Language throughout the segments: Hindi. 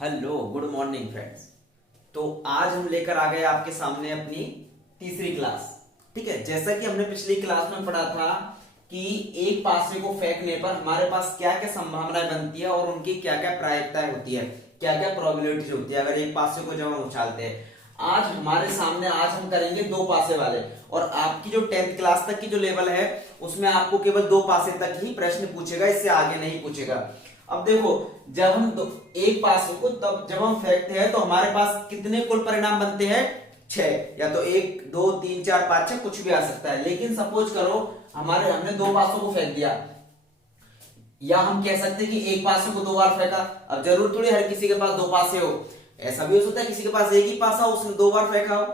Hello good morning friends. तो आज हम लेकर आ गए आपके सामने अपनी तीसरी क्लास। ठीक है, जैसा कि हमने पिछली क्लास में पढ़ा था कि एक पासे को फेंकने पर हमारे पास क्या क्या संभावनाएं बनती है और उनकी क्या क्या प्रायिकताएं होती है, क्या क्या प्रोबेबिलिटी होती है अगर एक पासे को जब हम उछालते हैं। आज हमारे सामने आज हम करेंगे दो पासे वाले, और आपकी जो 10th क्लास तक की जो लेवल है उसमें आपको केवल दो पासे तक ही प्रश्न पूछेगा, इससे आगे नहीं पूछेगा। अब देखो, जब हम एक पासे को तब जब हम फेंकते हैं तो हमारे पास कितने कुल परिणाम बनते हैं? 6, या तो 1 2 3 4 5 6 कुछ भी आ सकता है। लेकिन सपोज करो हमने दो पासों को फेंक दिया, या हम कह सकते हैं कि एक पासे को दो बार फेंका। अब जरूर थोड़ी हर किसी के पास दो पासे हो, ऐसा भी हो सकता है किसी के पास एक ही पासा हो, उसने दो बार फेंका हो।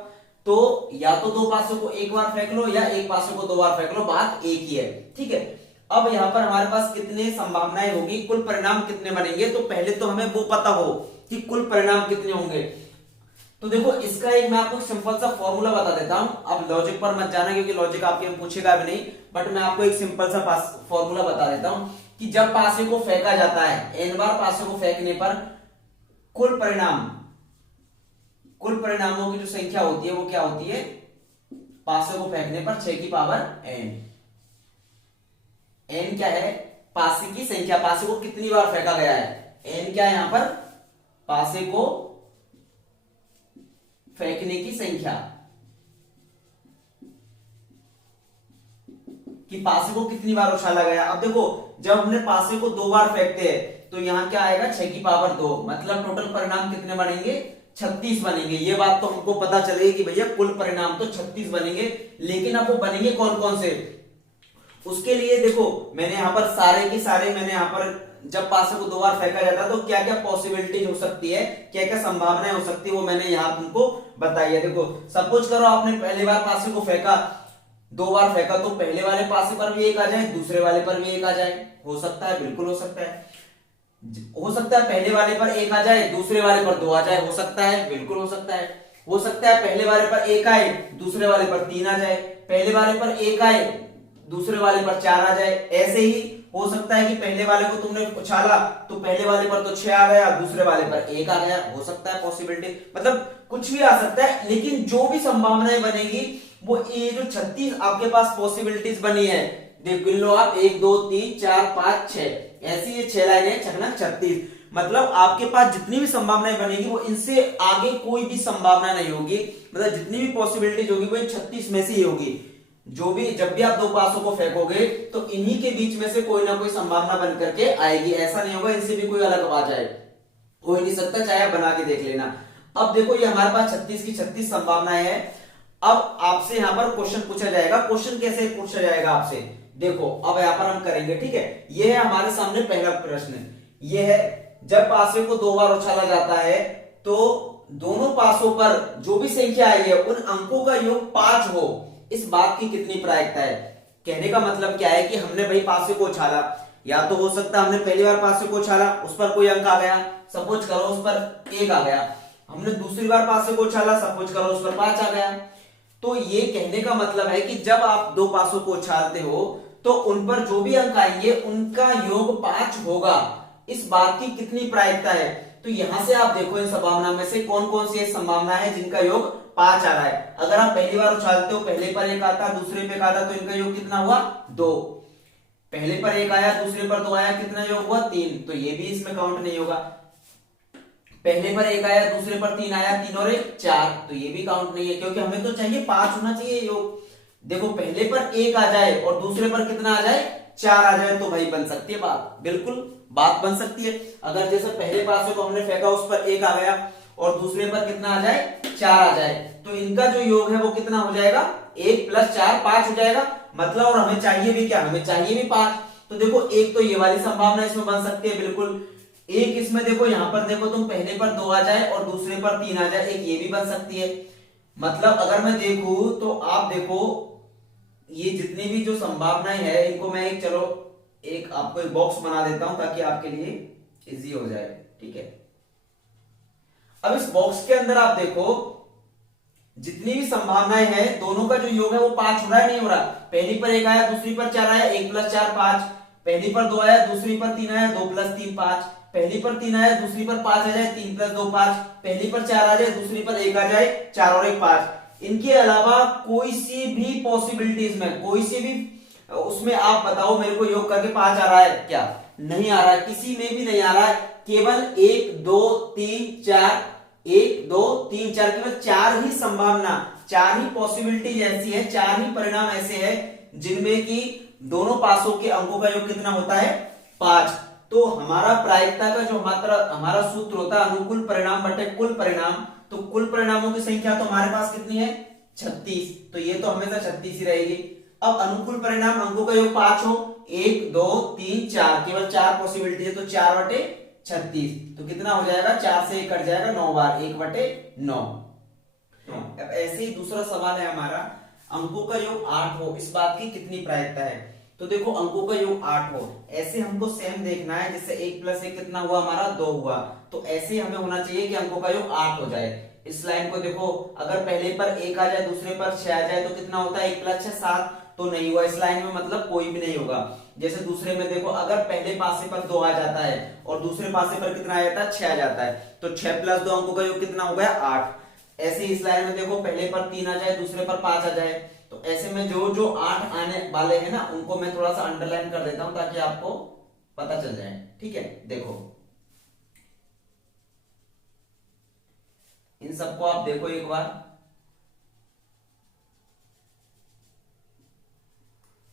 तो या तो दो पासों को एक बार फेंक लो या एक पासों को दो बार फेंक लो, बात एक ही है। ठीक है, अब यहां पर हमारे पास कितने संभावनाएं होगी, कुल परिणाम कितने बनेंगे, तो पहले तो हमें वो पता हो कि कुल परिणाम कितने होंगे। तो देखो, इसका एक मैं आपको सिंपल सा फॉर्मूला बता देता हूं। अब लॉजिक पर मत जाना क्योंकि लॉजिक आपके पूछेगा भी नहीं, बट मैं आपको एक सिंपल सा फॉर्मूला बता देता हूं कि जब पासे को फेंका जाता है, n बार पासे को फेंकने पर कुल परिणामों की जो संख्या होती है वो क्या होती है? पासे को फेंकने पर 6 की पावर n। n क्या है? पासे की संख्या, पासे को कितनी बार फेंका गया है। n क्या है यहां पर? पासे को फेंकने की संख्या, कि पासे को कितनी बार उछाला गया। अब देखो, जब हमने पासे को दो बार फेंकते हैं तो यहां क्या आएगा? 6 की पावर 2, मतलब टोटल परिणाम कितने बनेंगे? 36 बनेंगे। ये बात तो हमको पता चलेगी कि भैया कुल परिणाम तो 36 बनेंगे, लेकिन अब वो बनेंगे कौन कौन से? उसके लिए देखो, मैंने यहां पर सारे के सारे मैंने यहां पर जब पासे को दो बार फेंका जाता है तो क्या क्या पॉसिबिलिटी हो सकती है, क्या क्या संभावनाएं हो सकती है, वो मैंने यहां तुमको बताई है। देखो, सपोज करो आपने पहली बार पासे को फेंका, दो बार फेंका, तो पहले वाले पासे पर भी एक आ जाए, दूसरे वाले पर भी एक आ जाए। हो सकता है, बिल्कुल हो सकता है। हो सकता है पहले वाले पर एक आ जाए, दूसरे वाले पर दो आ जाए। हो सकता है, बिल्कुल हो सकता है। हो सकता है पहले वाले पर एक आए, दूसरे वाले पर 3 आ जाए। पहले वाले पर एक आए, दूसरे वाले पर 4 आ जाए। ऐसे ही हो सकता है कि पहले वाले को तुमने उछाला तो पहले वाले पर तो 6 आ गया, दूसरे वाले पर 1 आ गया। हो सकता है, पॉसिबिलिटी मतलब कुछ भी आ सकता है। लेकिन जो भी संभावनाएं बनेगी वो ये जो 36 आपके पास पॉसिबिलिटीज बनी है, देख लो आप, 1 2 3 4 5 6, ऐसी ये 6 लाइनें, छकना 36। मतलब आपके पास जितनी भी संभावनाएं बनेगी वो इनसे आगे कोई भी संभावना नहीं होगी। मतलब जितनी भी पॉसिबिलिटीज होगी वो 36 में से ही होगी। जो भी जब भी आप दो पासों को फेंकोगे तो इन्हीं के बीच में से कोई ना कोई संभावना बन करके आएगी। ऐसा नहीं होगा इनसे भी कोई अलग आ जाए, हो ही नहीं सकता, चाहे आप बना के देख लेना। अब देखो, ये हमारे पास 36 की 36 संभावनाएं है। अब आपसे यहां पर क्वेश्चन पूछा जाएगा। क्वेश्चन कैसे पूछा जाएगा आपसे? देखो, अब यहां पर हम करेंगे। ठीक है, ये है हमारे सामने पहला प्रश्न। ये है, जब पासे को दो बार उछाला जाता है तो दोनों पासों पर जो भी संख्या आई है उन अंकों का योग 5 हो, इस बात की कितनी प्रायिकता है? कहने का मतलब क्या है कि हमने भाई पासे को उछाला, या तो हो सकता है हमने पहली बार पासे को उछाला, उस पर कोई अंक आ गया, सपोज करो उस पर 1 आ गया। हमने दूसरी बार पासे को उछाला, सपोज करो उस पर 5 आ गया। तो ये कहने का मतलब है कि जब आप दो पासों को उछालते हो तो उन पर जो भी अंक आएंगे उनका योग 5 होगा। इस बात की कितनी प्रायिकता है? तो यहां से आप देखो, इन संभावना में से कौन कौन सी संभावना है जिनका योग 5 आ रहा है। अगर आप पहली बार उछालते हो, पहले पर एक आता, दूसरे पे एक आता, तो इनका योग कितना हुआ? 2। पहले पर एक आया, दूसरे पर 2 आया, कितना योग हुआ? 3। तो ये भी इसमें काउंट नहीं होगा। पहले पर एक आया, दूसरे पर 3 आया, 3 और 1 4, तो ये भी काउंट नहीं है, क्योंकि हमें तो चाहिए 5 होना चाहिए योग। देखो, पहले पर 1 आ जाए और दूसरे पर कितना आ जाए? 4 आ जाए, तो भाई बन सकती है बात, बिल्कुल बात बन सकती है। अगर जैसे पहले पासे को हमने फेंका, उस पर 1 आ गया और दूसरे पर कितना आ जाए? 4 आ जाए, तो इनका जो योग है वो कितना हो जाएगा? 1 + 4 5 हो जाएगा। मतलब, और हमें चाहिए भी क्या? हमें चाहिए भी 5। तो देखो, एक तो ये वाली संभावना इसमें बन सकती है, बिल्कुल। एक इसमें देखो, यहां पर देखो, तुम पहले पर 2 आ जाए और दूसरे पर 3 आ जाए, एक ये भी बन सकती है। मतलब अगर मैं देखूं तो आप देखो, ये जितनी भी जो संभावनाएं है इनको मैं एक आपको एक बॉक्स बना देता हूं ताकि आपके लिए इजी हो जाए। ठीक है, अब इस बॉक्स के अंदर आप देखो, जितनी भी संभावनाएं हैं दोनों का जो योग है वो 5 हो रहा है, नहीं हो रहा? पहली पर 1 आया, दूसरी पर 4 आया, 1 + 4 5। पहली पर 2 आया, दूसरी पर 3 आया, 2 + 3 5। पहली पर 3 आए दूसरी पर 5 आ जाए, 3 + 2 5, पहली पर 4 आ जाए दूसरी पर 1 आ जाए, 4 और 1 5। इनके अलावा कोई सी भी पॉसिबिलिटीज में, कोई सी भी उसमें आप बताओ मेरे को योग करके 5 आ रहा है क्या? नहीं आ रहा है, किसी में भी नहीं आ रहा है। केवल 1 2 3 4, 1 2 3 4, केवल 4 ही संभावना, 4 ही पॉसिबिलिटीज ऐसी है, 4 ही परिणाम ऐसे हैं जिनमें कि दोनों पासों के अंकों का योग कितना होता है? 5। तो हमारा प्रायिकता का जो हमारा सूत्र होता है अनुकूल परिणाम बटे कुल परिणाम, तो कुल परिणामों की संख्या तो हमारे पास कितनी है? 36। तो ये तो हमेशा 36 ही रहेगी। अब अनुकूल परिणाम अंकों का योग 5 हो, 1 2 3 4, केवल 4 पॉसिबिलिटी है, तो 4 बटे 36, तो कितना हो जाएगा? 4 से 1 कट जाएगा, 9 बार, 1 बटे 9। अब ऐसे ही दूसरा सवाल है हमारा, अंकों का योग 8 हो, इस बात की कितनी प्रायिकता है? तो देखो अंकों का योग 8 हो, ऐसे हमको सेम देखना है, जैसे 1 + 1 कितना हुआ हमारा? 2 हुआ। तो ऐसे ही हमें होना चाहिए कि अंकों का योग 8 हो जाए। इस लाइन को देखो, अगर पहले पर 1 आ जाए दूसरे पर 6 आ जाए तो कितना होता है? 1 + 6 7, तो नहीं हुआ। इस लाइन में मतलब कोई भी नहीं होगा। जैसे दूसरे में देखो, अगर पहले पासे पर 2 आ जाता है और दूसरे पासे पर कितना आ जाता है? 6 आ जाता है, तो 6 + 2 अंकों का योग कितना हो गया? 8। ऐसे इस लाइन में देखो, पहले पर 3 आ जाए दूसरे पर 5 आ जाए, तो ऐसे में जो जो 8 आने वाले हैं ना उनको मैं थोड़ा सा अंडरलाइन कर देता हूं ताकि आपको पता चल जाए। ठीक है, देखो इन सबको आप देखो एक बार,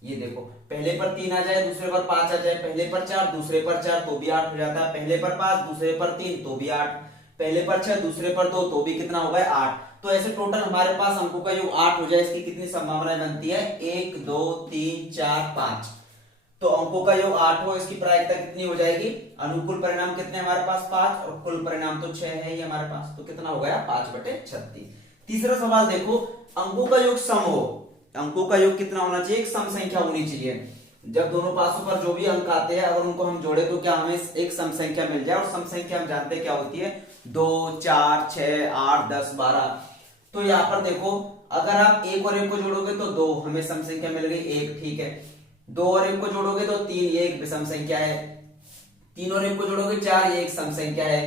ये देखो पहले पर 3 आ जाए दूसरे पर 5 आ जाए, पहले पर 4 दूसरे पर 4 तो भी 8 हो जाता है, पहले पर 5 दूसरे पर 3 तो भी 8, पहले पर 6 दूसरे पर 2 तो भी कितना हो गया? 8। तो ऐसे टोटल हमारे पास अंकों का योग 8 हो जाए, इसकी कितनी संभावनाएं बनती है? 1 2 3 4 5। तो अंकों का योग 8 हो, इसकी प्रायिकता कितनी हो जाएगी? अनुकूल परिणाम कितने हमारे पास? 5, और कुल परिणाम तो 6 है ये हमारे पास, तो कितना हो गया? 5 बटे 36। तीसरा सवाल देखो, अंकों का योग सम हो, अंकों का योग कितना होना चाहिए? एक सम संख्या होनी चाहिए। जब दोनों पासों पर जो भी अंक आते हैं अगर उनको हम जोड़े तो क्या हमें एक सम संख्या मिल जाए, और सम संख्या हम जानते हैं क्या होती है? 2 4 6 8 10 12। तो यहाँ पर देखो, अगर आप 1 और 1 को जोड़ोगे तो 2, हमें सम संख्या मिल गई 1, ठीक है। 2 और 1 को जोड़ोगे तो 3, ये एक विषम संख्या है। 3 और 1 को जोड़ोगे 4, ये एक सम संख्या है।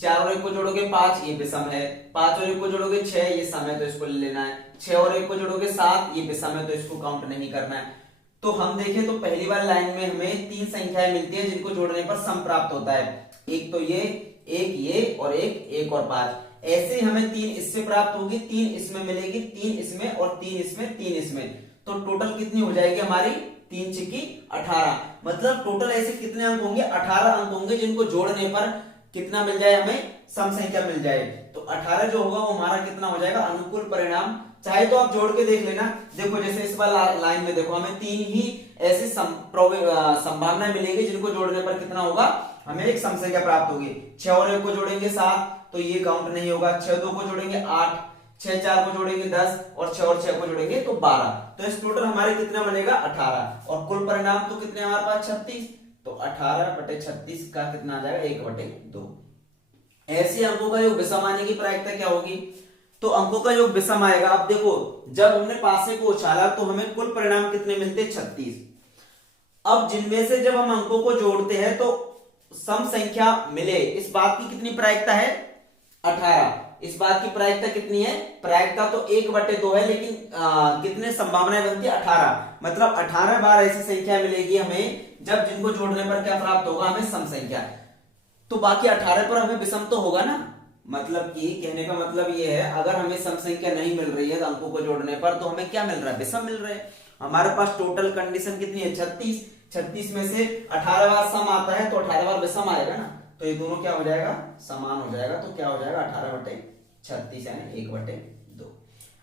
4 और 1 को जोड़ोगे 5, ये विषम है। 5 और 1 को जोड़ोगे 6, ये सम है तो इसको ले लेना है। 6 और 1 को जोड़ोगे 7, ये विषम है तो इसको काउंट नहीं करना है। तो हम देखें तो पहली बार लाइन में हमें 3 संख्याएं मिलती है जिनको जोड़ने पर सम प्राप्त होता है। एक तो ये, एक ये, और एक और 5। ऐसे हमें 3 इससे प्राप्त होगी, 3 इसमें मिलेगी, 3 इसमें, और 3 इसमें, 3 इसमें। तो टोटल कितनी हो जाएगी हमारी? 3 छिकी 18। मतलब टोटल ऐसे कितने अंक होंगे? 18 अंक होंगे जिनको जोड़ने पर कितना मिल जाए? हमें सम संख्या मिल जाए। तो 18 जो होगा वो हमारा कितना हो जाएगा? अनुकूल परिणाम। चाहे तो आप जोड़ के देख लेना। देखो जैसे इस बार लाइन में देखो, हमें 3 ही ऐसी संभावनाएं मिलेगी जिनको जोड़ने पर कितना होगा? हमें एक सम संख्या प्राप्त होगी। 6 और 1 को जोड़ेंगे 7, तो ये काउंट नहीं होगा। 6 2 को जोड़ेंगे 8, 6 4 को जोड़ेंगे 10, और 6 और 6 को जोड़ेंगे तो 12। तो इस टोटल हमारे कितना बनेगा? 18। और कुल परिणाम तो कितने हमारे पास? 36। तो 18 बटे 36 का कितना आ जाएगा? 1 बटे 2। ऐसे अंकों का योग विषम आने की प्रायिकता क्या होगी? तो अंकों का योग विषम आएगा। अब देखो, जब हमने पासे को उछाला तो हमें कुल परिणाम कितने मिलते? 36। अब जिनमें से जब हम अंकों को जोड़ते हैं तो सम संख्या मिले, इस बात की कितनी प्रायिकता है? 18। इस बात की प्रायिकता कितनी है? प्रायिकता तो 1 बटे 2 है, लेकिन कितने संभावनाएं बनती है? 18। मतलब 18 बार ऐसी संख्या मिलेगी हमें जब जिनको जोड़ने पर क्या प्राप्त होगा? हमें सम संख्या। तो बाकी 18 पर हमें विषम तो होगा ना। मतलब कि कहने का मतलब ये है, अगर हमें सम संख्या नहीं मिल रही है अंकों को जोड़ने पर तो हमें क्या मिल रहा है? विषम मिल रहा है। हमारे पास टोटल कंडीशन कितनी है? 36। 36 में से 18 बार सम आता है तो 18 बार विषम आएगा ना, तो ये दोनों क्या हो जाएगा? समान हो जाएगा। तो क्या हो जाएगा? 18 बटे 36 यानी 1 बटे 2।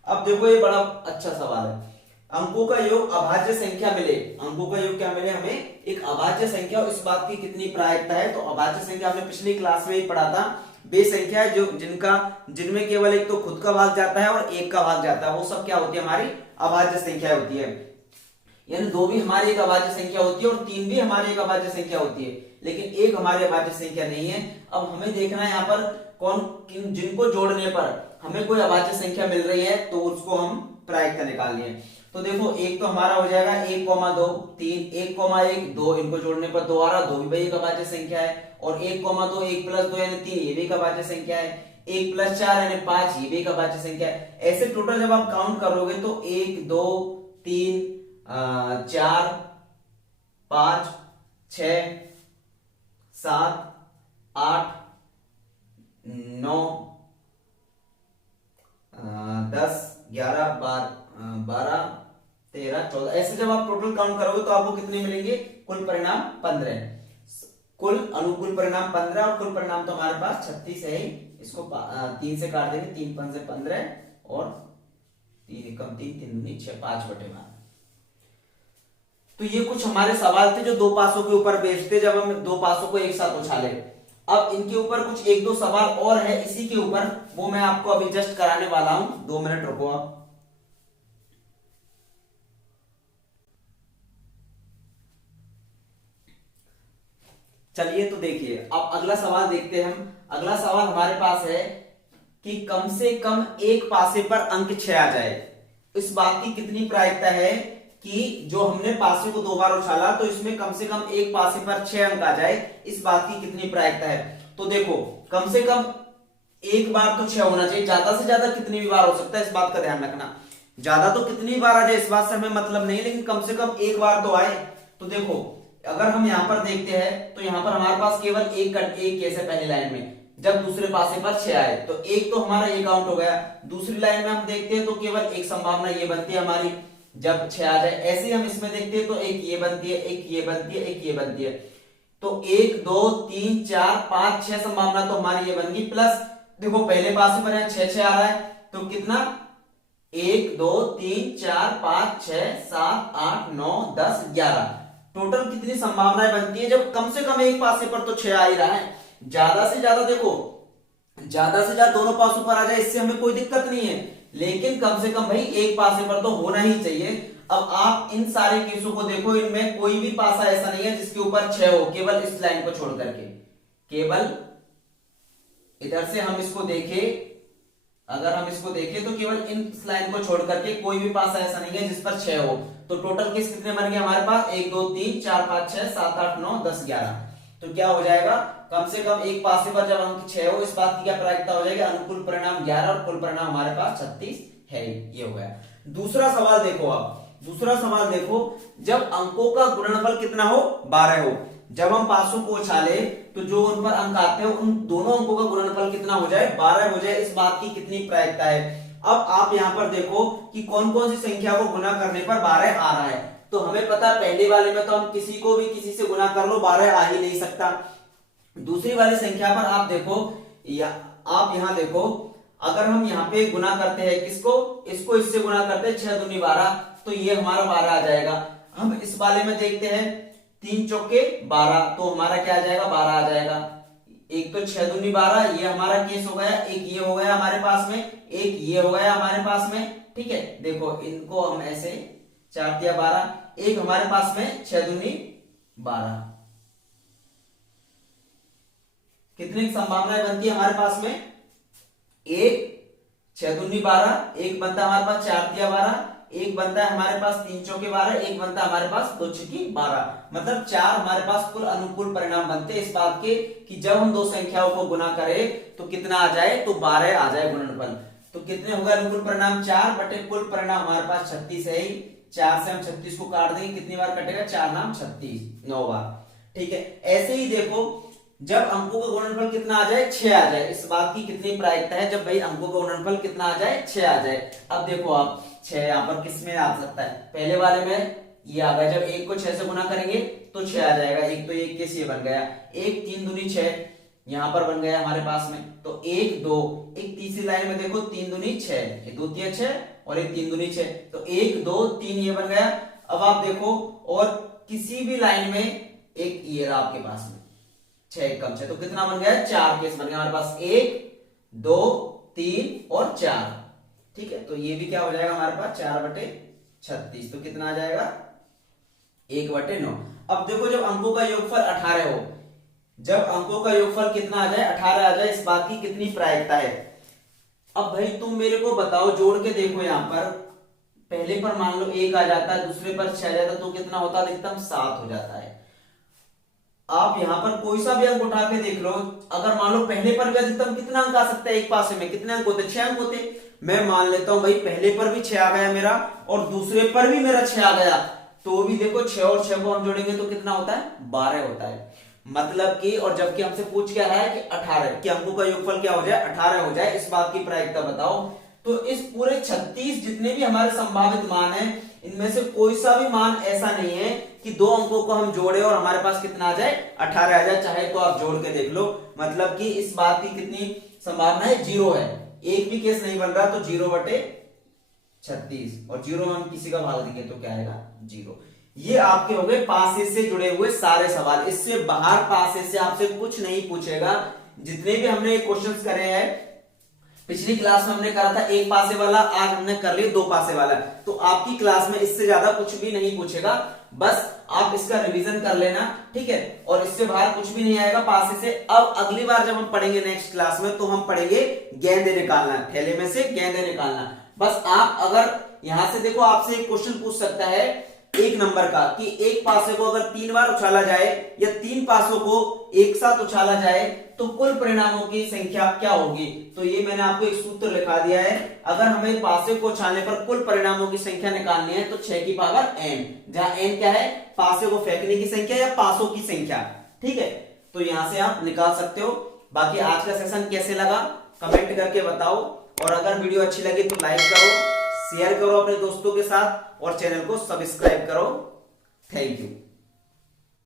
अब देखो ये बड़ा अच्छा सवाल है। अंकों का योग अभाज्य संख्या मिले, अंकों का योग क्या मिले हमें? एक अभाज्य संख्या, और इस बात की कितनी प्रायिकता है? तो अभाज्य संख्या हमने पिछली क्लास में ही पढ़ा था। वे संख्या है जो जिनमें केवल एक तो खुद का भाग जाता है और एक का भाग जाता है, वो सब क्या होती है? हमारी अभाज्य संख्या होती है। यानी 2 भी हमारी एक अभाज्य संख्या होती है और 3 भी हमारी एक अभाज्य संख्या होती है, लेकिन एक हमारी अभाज्य संख्या नहीं है। अब हमें देखना है यहाँ पर जिनको जोड़ने पर हमें कोई अभाज्य संख्या मिल रही है तो उसको हम प्रायिकता निकालनी है। तो देखो एक तो हमारा हो जाएगा 1,2 3 1,1 2, इनको जोड़ने पर 2 आ रहा, 2 भी भाई एक अभाज्य संख्या है, और 1,2 1 + 2 यानी 3, ये भी एक अभाज्य संख्या है, 1 + 4 यानी 5, ये भी एक अभाज्य संख्या है। ऐसे टोटल जब आप काउंट करोगे तो 1 2 3 4 5 6 7 8 9 10 11 12 13 14, ऐसे जब आप टोटल काउंट करोगे तो आपको कितने मिलेंगे? कुल परिणाम 15, कुल अनुकूल परिणाम 15, और कुल परिणाम तो हमारे पास 36 है ही। इसको 3 से काट देंगे, 3 5 से 15 और 3 एकम 3 3 दूनी 6, 5/12। तो ये कुछ हमारे सवाल थे जो दो पासों के ऊपर बेस्ड थे, जब हम दो पासों को एक साथ उछाले। अब इनके ऊपर कुछ एक दो सवाल और है इसी के ऊपर, वो मैं आपको अभी जस्ट कराने वाला हूं, 2 मिनट रुको आप। चलिए तो देखिए, अब अगला सवाल देखते हैं हम। अगला सवाल हमारे पास है कि कम से कम एक पासे पर अंक 6 आ जाए, इस बात की कितनी प्रायिकता है कि जो हमने पासे को 2 बार उछाला तो इसमें कम से कम एक पासे पर 6 अंक आ जाए, इस बात की कितनी प्रायिकता है? तो देखो कम से कम एक बार तो 6 होना चाहिए, ज्यादा से ज्यादा कितनी भी बार हो सकता है, इस बात का ध्यान रखना। ज्यादा तो कितनी बार आ जाए इस बात से हमें मतलब नहीं, लेकिन कम से कम एक बार तो आए। तो देखो अगर हम यहां पर देखते हैं तो यहां पर हमारे पास केवल एक केस है पहली लाइन में, जब दूसरे पासे पर 6 आए तो एक तो हमारा ये काउंट हो गया। दूसरी लाइन में हम देखते हैं तो केवल एक संभावना ये बनती है हमारी, जब 6 आ जाए। ऐसे ही हम इसमें देखते हैं तो एक ये बनती है, एक ये बनती है, एक ये बनती है। तो 1 2 3 4 5 6 संभावना तो हमारी ये बन गई, प्लस देखो पहले पासे पर है 6 6 आ रहा है, तो कितना 1 2 3 4 5 6 7 8 9 10 11, टोटल कितनी संभावनाएं बनती है जब कम से कम एक पासे पर तो 6 आ ही रहा है। ज्यादा से ज्यादा देखो, ज्यादा से ज्यादा दोनों पासों पर आ जाए इससे हमें कोई दिक्कत नहीं है, लेकिन कम से कम भाई एक पासे पर तो होना ही चाहिए। अब आप इन सारे केसों को देखो, इनमें कोई भी पासा ऐसा नहीं है जिसके ऊपर 6 हो, केवल इस लाइन को छोड़ करके। केवल इधर से हम इसको देखें, अगर हम इसको देखें तो केवल इन लाइन को छोड़ करके कोई भी पासा ऐसा नहीं है जिस पर 6 हो। तो टोटल केस कितने बन गए हमारे पास? 1 2 3 4 5 6 7 8 9 10 11। तो क्या हो जाएगा? कम से कम एक पासे पर जब अंक 6 हो, इस बात की क्या प्रायिकता हो जाएगी? अनुकूल परिणाम 11 और कुल परिणाम हमारे पास 36 है। ये हो गया। दूसरा सवाल देखो आप, दूसरा सवाल देखो, जब अंकों का गुणनफल कितना हो? 12 हो। जब हम पासों को उछाले तो जो उन पर अंक आते हैं उन दोनों अंकों का गुणनफल कितना हो जाए? 12 हो जाए, इस बात की कितनी प्रायिकता है? अब आप यहां पर देखो कि कौन कौन सी संख्या को गुना करने पर 12 आ रहा है। तो हमें पता है पहले वाले में तो हम किसी को भी किसी से गुना कर लो 12 आ ही नहीं सकता। दूसरी वाली संख्या पर आप देखो, आप यहां देखो, अगर हम यहाँ पे गुना करते हैं किसको? इसको इससे गुना करते हैं 6 दूनी 12, तो ये हमारा 12 आ जाएगा। हम इस वाले में देखते हैं 3 चौके 12, तो हमारा क्या आ जाएगा? 12 आ जाएगा। एक तो 6 दूनी 12, ये हमारा केस हो गया। एक ये हो गया हमारे पास में, एक ये हो गया हमारे पास में, ठीक है। देखो इनको हम ऐसे 4 दिया 12, एक हमारे पास में 6 दूनी 12। कितनी संभावनाएं बनती है हमारे पास में? एक 6 दूनी 12, एक बनता है हमारे पास 4 दिया 12, एक बनता है हमारे पास 3 चौके 12, एक बनता है हमारे पास 2 छक्की 12। मतलब 4 हमारे पास कुल अनुकूल परिणाम बनते हैं इस बात के कि जब हम दो संख्याओं को गुना करें तो कितना आ जाए? तो 12 आ जाए गुणनफल। तो कितने होगा अनुकूल परिणाम? 4 बटे कुल परिणाम हमारे पास 36 है ही। 4 से हम 36 को काट देंगे, कितनी बार कटेगा? 4 नाम 36, 9 बार, ठीक है। ऐसे ही देखो, जब अंकों का गुणनफल कितना आ जाए? 6 आ जाए, इस बात की कितनी प्रायिकता है? जब भाई अंकों का गुणनफल कितना आ जाए? 6 आ जाए। अब देखो आप 6 यहाँ पर किस में आ सकता है? पहले वाले में ये आ गया, जब एक को 6 से गुना करेंगे तो 6 आ जाएगा। एक तो एक केस ये बन गया, एक 3 दूनी 6 यहाँ पर बन गया हमारे पास में, तो 1 2, एक तीसरी लाइन में देखो 3 दूनी 6, ये 2 3 6 और एक 3 दूनी 6, तो 1 2 3 ये बन गया। अब आप देखो, और किसी भी लाइन में एक ये रहा आपके पास में 6 कम 6, तो कितना बन गया? 4 केस बन गया हमारे पास, 1 2 3 और 4, ठीक है। तो ये भी क्या हो जाएगा हमारे पास? 4 बटे 36, तो कितना आ जाएगा? 1 बटे 9। अब देखो, जब अंकों का योगफल 18 हो, जब अंकों का योगफल कितना आ जाए? 18 आ जाए, इस बात की कितनी प्रायिकता है? अब भाई तुम मेरे को बताओ, जोड़ के देखो, यहां पर पहले पर मान लो 1 आ जाता है, दूसरे पर 6 आ जाता है, तो कितना होता है अधिकतम 7 हो जाता है। आप यहां पर कोई सा भी अंक उठा के देख लो, अगर मान लो पहले पर भी अधिकतम कितना अंक आ सकता है, एक पासे में कितने अंक होते, 6 अंक होते। मैं मान लेता हूं भाई पहले पर भी 6 आ गया मेरा और दूसरे पर भी मेरा 6 आ गया, तो भी देखो 6 और 6 को हम जोड़ेंगे तो कितना होता है, 12 होता है। मतलब कि, और जबकि हमसे पूछ क्या रहा है कि 18 कि अंकों का योगफल क्या हो जाए, 18 हो जाए, इस बात की प्रायिकता बताओ। तो इस पूरे 36 जितने भी हमारे संभावित मान है, इनमें से कोई सा भी मान ऐसा नहीं है कि दो अंकों को हम जोड़े और हमारे पास कितना आ जाए, 18 आ जाए। चाहे तो आप जोड़ के देख लो, मतलब कि इस बात की कितनी संभावना है, 0 है। एक भी केस नहीं बन रहा, तो 0/36 और 0 में हम किसी का भाग देंगे तो क्या आएगा, 0। ये आपके हो गए पासे से जुड़े हुए सारे सवाल। इससे बाहर पासे से आपसे कुछ नहीं पूछेगा। जितने भी हमने क्वेश्चंस करे हैं, पिछली क्लास में हमने करा था एक पासे वाला, आज हमने कर लिया 2 पासे वाला, तो आपकी क्लास में इससे ज्यादा कुछ भी नहीं पूछेगा। बस आप इसका रिवीजन कर लेना, ठीक है, और इससे बाहर कुछ भी नहीं आएगा पासे से। अब अगली बार जब हम पढ़ेंगे नेक्स्ट क्लास में, तो हम पढ़ेंगे गेंदे निकालना, थैले में से गेंदे निकालना। बस आप अगर यहां से देखो, आपसे एक क्वेश्चन पूछ सकता है 1 नंबर का कि एक पासे को अगर 3 बार उछाला जाए या 3 पासों को एक साथ उछाला जाए तो कुल परिणामों की संख्या क्या होगी। तो ये मैंने आपको एक सूत्र लिखा दिया है। अगर हमें पासे को उछालने पर कुल परिणामों की संख्या निकालनी है तो 6 की पावर n, जहां n क्या है, पासे को फेंकने की संख्या या पासों की संख्या, ठीक है। तो यहां से आप निकाल सकते हो। बाकी आज का सेशन कैसे लगा कमेंट करके बताओ, और अगर वीडियो अच्छी लगी तो लाइक करो, शेयर करो अपने दोस्तों के साथ, और चैनल को सब्सक्राइब करो। Thank you.